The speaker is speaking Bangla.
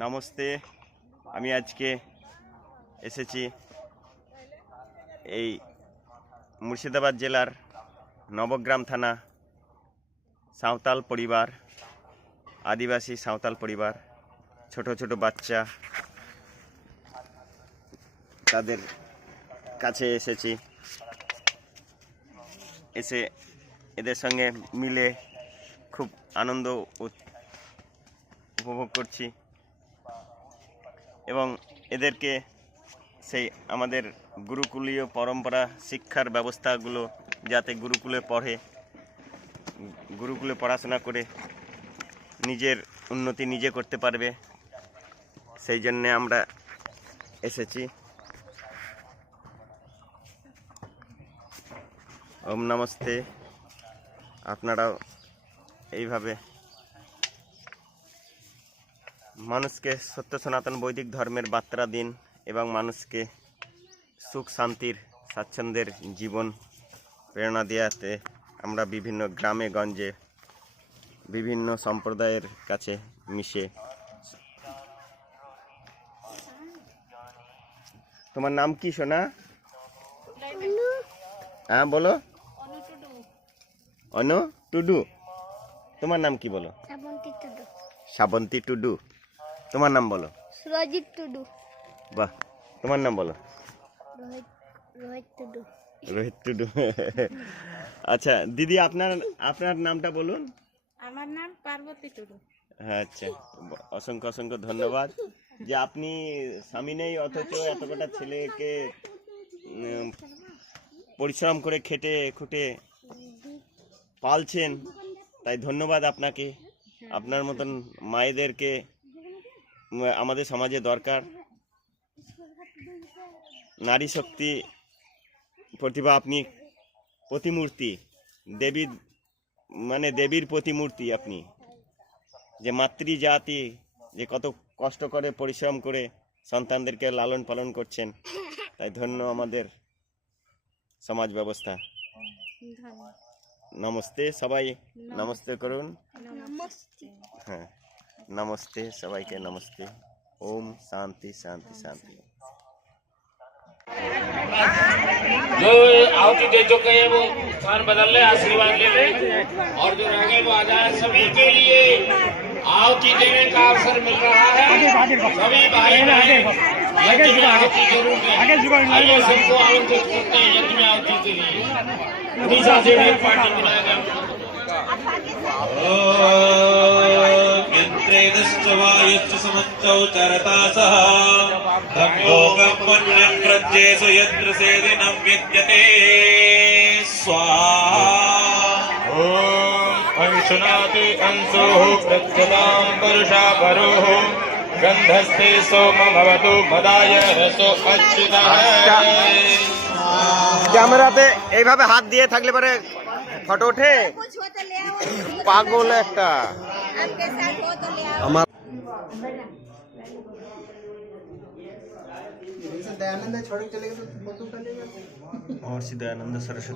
নমস্তে। আমি আজকে এসেছি এই মুর্শিদাবাদ জেলার নবগ্রাম থানা সাঁওতাল পরিবার, আদিবাসী সাঁওতাল পরিবার, ছোট ছোট বাচ্চা, তাদের কাছে এসেছি। এসে এদের সঙ্গে মিলে খুব আনন্দ উপভোগ করছি এবং এদেরকে সেই আমাদের গুরুকুলীয় পরম্পরা শিক্ষার ব্যবস্থাগুলো যাতে গুরুকুলে পড়াশোনা করে নিজের উন্নতি নিজে করতে পারবে, সেই জন্যে আমরা এসেছি। ওম নমস্তে। আপনারাও এইভাবে মানুষকে সত্য সনাতন বৈদিক ধর্মের বার্তা দিন এবং মানুষকে সুখ শান্তির স্বাচ্ছন্দ্যের জীবন প্রেরণা দেওয়াতে আমরা বিভিন্ন গ্রামে গঞ্জে বিভিন্ন সম্প্রদায়ের কাছে মিশে। তোমার নাম কি সোনা? হ্যাঁ বলো। অনু টুডু। তোমার নাম কি বলো? শ্রাবন্তী টুডু। তোমার নাম বলো? সুরজিৎ টুডু। বাহ। তোমার নাম বলো? রোহিত টুডু। রোহিত টুডু। আচ্ছা দিদি, আপনার নামটা বলুন। আমার নাম পার্বতী টুডু। হ্যাঁ, আচ্ছা, অসংখ্য অসংখ্য ধন্যবাদ যে আপনি স্বামী নেই অথচ এত কটা ছেলেকে পরিশ্রম করে খেটে খুঁটে পালছেন, তাই ধন্যবাদ আপনাকে। আপনার মতন মায়েদেরকে আমাদের সমাজে দরকার। নারী শক্তি প্রতিভা, আপনি প্রতিমূর্তি, দেবীর প্রতিমূর্তি আপনি। যে মাতৃজাতি যে কত কষ্ট করে পরিশ্রম করে সন্তানদেরকে লালন পালন করছেন, তাই ধন্য আমাদের সমাজ ব্যবস্থা। নমস্তে। সবাই নমস্তে করুন। হ্যাঁ, নমস্তে সবাইকে, নমস্তে। ओम शांति शांति शांति। जो आहुति दे चुके हैं वो स्थान बदल ले, आशीर्वाद ले ले, और जो रह गए वो आ जाए। सभी के लिए आहुति देने का अवसर मिल रहा है। सभी भाई यज्ञ में आहुति जरूर दें। आइए सबको आमंत्रित करते हैं यज्ञ में आहुति के लिए। उड़ीसा से भी पार्टी बनाएगा। यंत्रेदश्चवायुश्च समन्तौ चरता सह धम्योगं पुण्यं प्रत्येषु यत्र सेदिनं विद्यते स्वाहा। ओम अंशुनाति अंशुः प्रत्यतां पुरुषा परोः गन्धस्ते सोमभवतु मदाय रसो अच्छितः। ক্যামেরাতে এইভাবে হাত দিয়ে থাকলে পরে ফটো ওঠে। পাগল একটা। আমার दयानंद छोड़ के चले गए तो दयानंद सरस्वती।